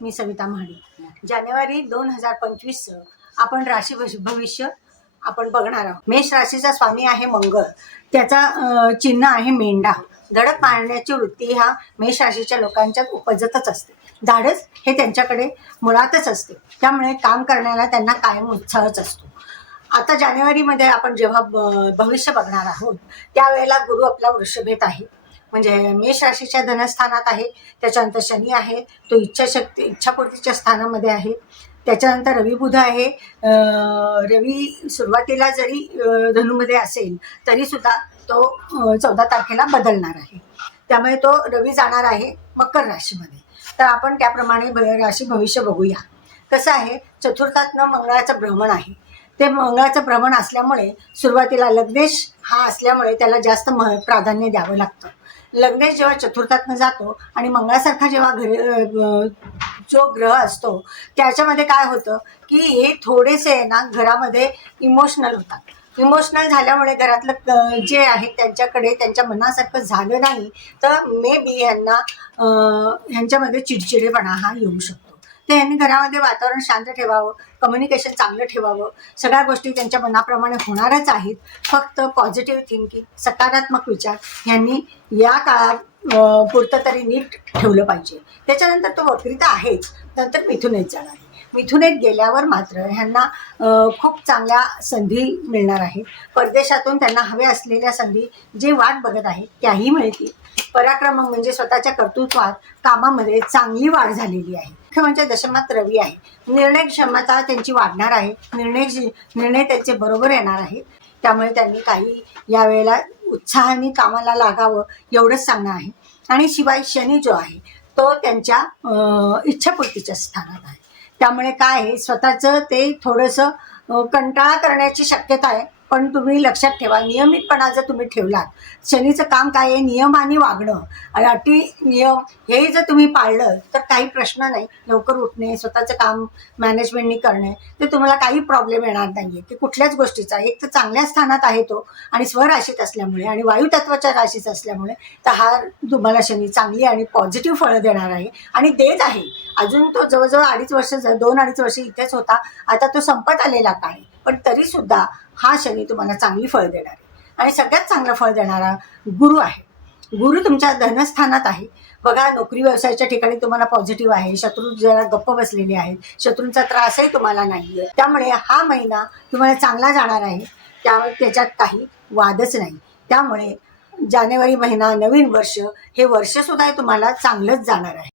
मी सविता महाडिक। जानेवारी 2025 आपण राशी भविष्य आपण बघणार आहोत। मेष राशीचा स्वामी आहे मंगळ, त्याचा चिन्ह आहे मेंढा। धडक मारण्याची वृत्ती हा मेष राशीच्या लोकांच्यात उपजतच असते। धाडस हे त्यांच्याकडे मुळातच असते, त्यामुळे काम करण्याला त्यांना कायम उत्साहच असतो। आता जानेवारीमध्ये आपण जेव्हा भविष्य बघणार आहोत त्यावेळेला गुरु आपला वृषभेत आहे, म्हणजे मेष राशीच्या धनस्थानात आहे। त्याच्यानंतर शनी आहे, तो इच्छापूर्तीच्या स्थानामध्ये आहे। त्याच्यानंतर रवी बुध आहे। रवी सुरुवातीला जरी धनुमध्ये असेल तरी सुद्धा तो 14 तारखेला बदलणार आहे, त्यामुळे तो रवी जाणार आहे मकर राशीमध्ये। तर आपण त्याप्रमाणे राशी भविष्य बघूया। कसं आहे, चतुर्थातनं मंगळाचं भ्रमण आहे। ते मंगळाचं भ्रमण असल्यामुळे सुरुवातीला लग्नेश हा असल्यामुळे त्याला जास्त प्राधान्य द्यावं लागतं। लग्नेश जेव्हा चतुर्थातनं जातो आणि मंगळासारखा जेव्हा जो ग्रह असतो त्याच्यामध्ये काय होतं की हे थोडेसे ना घरामध्ये इमोशनल होतात। इमोशनल झाल्यामुळे घरातलं जे आहे त्यांच्याकडे त्यांच्या मनासारखं झालं नाही तर मे बी ह्यांच्यामध्ये चिडचिडेपणा हा येऊ शकतो। तर यांनी घरामध्ये वातावरण शांत ठेवावं, कम्युनिकेशन चांगलं ठेवावं। सगळ्या गोष्टी त्यांच्या मनाप्रमाणे होणारच आहेत, फक्त पॉझिटिव्ह थिंकिंग, सकारात्मक विचार यांनी या काळात पुरतं तरी नीट ठेवलं पाहिजे। त्याच्यानंतर तो वक्रीता आहेच, नंतर मिथुनेत जाणार आहे। मिथुनेत गेल्यावर मात्र ह्यांना खूप चांगल्या संधी मिळणार आहेत। परदेशातून त्यांना हव्या असलेल्या संधी जे वाट बघत आहेत त्याही मिळतील। पराक्रम म्हणजे स्वतःच्या कर्तृत्वात कामामध्ये चांगली वाढ झालेली आहे। मुख्य म्हणजे दशमात रवी आहे, निर्णय क्षमता त्यांची वाढणार आहे। निर्णय त्यांचे बरोबर येणार आहेत, त्यामुळे त्यांनी काही यावेळेला उत्साहाने कामाला लागावं एवढंच सांगणं आहे। आणि शिवाय शनी जो आहे तो त्यांच्या इच्छापूर्तीच्या स्थानात आहे, त्यामुळे काय आहे स्वतःचं ते थोडंसं कंटाळा करण्याची शक्यता आहे। पण तुम्ही लक्षात ठेवा, नियमितपणा जर तुम्ही ठेवलात, शनीचं काम काय आहे नियमाने वागणं, अटी नियम हे जर तुम्ही पाळलं तर काही प्रश्न नाही। लवकर उठणे, स्वतःचं काम मॅनेजमेंटनी करणे, ते तुम्हाला काही प्रॉब्लेम येणार नाही आहे की कुठल्याच गोष्टीचा। एक तर चांगल्या स्थानात आहे तो आणि स्वराशीत असल्यामुळे आणि वायुतत्वाच्या राशीत असल्यामुळे तर हा तुम्हाला शनी चांगली आणि पॉझिटिव्ह फळं देणार आहे आणि देत आहे। अजून तो जवळजवळ 2-2.5 वर्ष इथेच होता, आता तो संपत आलेला काळ आहे, पण तरीसुद्धा हा शनी तुम्हाला चांगली फळ देणार आहे। आणि सगळ्यात चांगलं फळ देणारा गुरु आहे। गुरु तुमच्या धनस्थानात आहे। बघा, नोकरी व्यवसायाच्या ठिकाणी तुम्हाला पॉझिटिव्ह आहे, शत्रू जरा गप्प बसलेले आहेत, शत्रूंचा त्रासही तुम्हाला नाही आहे, त्यामुळे हा महिना तुम्हाला चांगला जाणार आहे, त्यामुळे त्याच्यात काही वादच नाही। त्यामुळे जानेवारी महिना, नवीन वर्ष, हे वर्षसुद्धा तुम्हाला चांगलंच जाणार आहे।